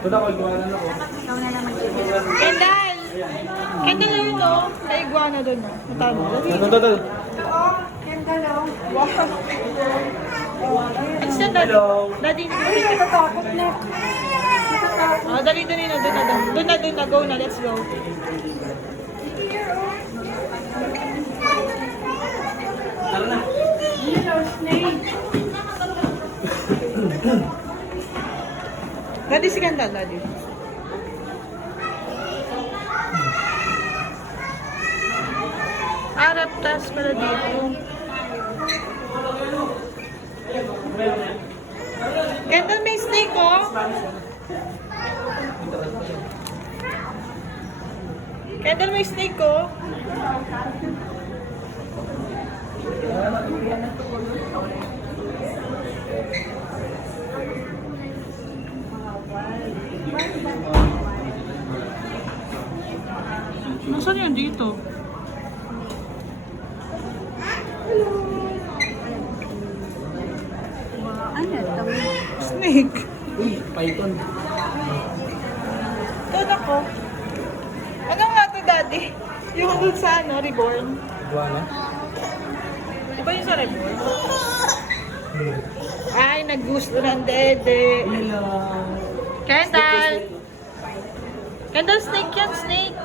Ito na ko, iguana na ko. Ikaw na lang Kendall! Kendall na yun, no? May iguana doon, no? Matalo. Ito. Wow. It's not daddy. Hello. Daddy, hindi ko natatakot na. Ah, dali na. Doon na. Go na. Let's go. Tara na. Daddy, si Kendall, daddy. Reptiles pala dito. Kendall, may snake, oh. Kendall, may snake, oh. Nasaan yun dito? Ano ito? Snake. Uy, python. Doon ako. Ano nga to, daddy? Yung dun sa ano, Reborn. Iguana? Di ba yung sa Reborn? Ay, naggusto ng dede. Hello. Kendall! Kendall, snake yan, snake.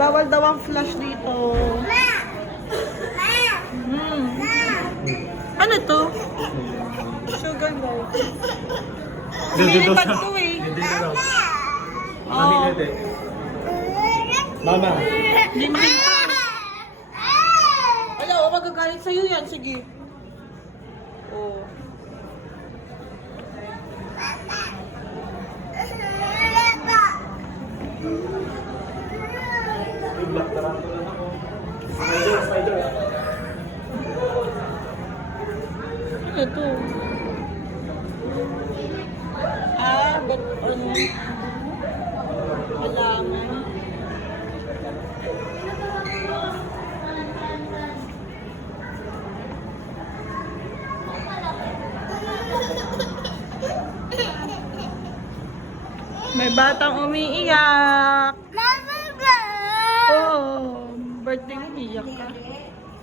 Bawal daw ang flash dito. Ano to? Sugar bowl. Nilipad to eh. Mami, dede. Mama. Limlim pa. Ala, o magagalit sa'yo yan. Sige. Oh. Black tarantula na ko. Spider. Ano to? Ah, but ano? Halaman. May batang umiiyak. Oo, birthday mo, iyak ka.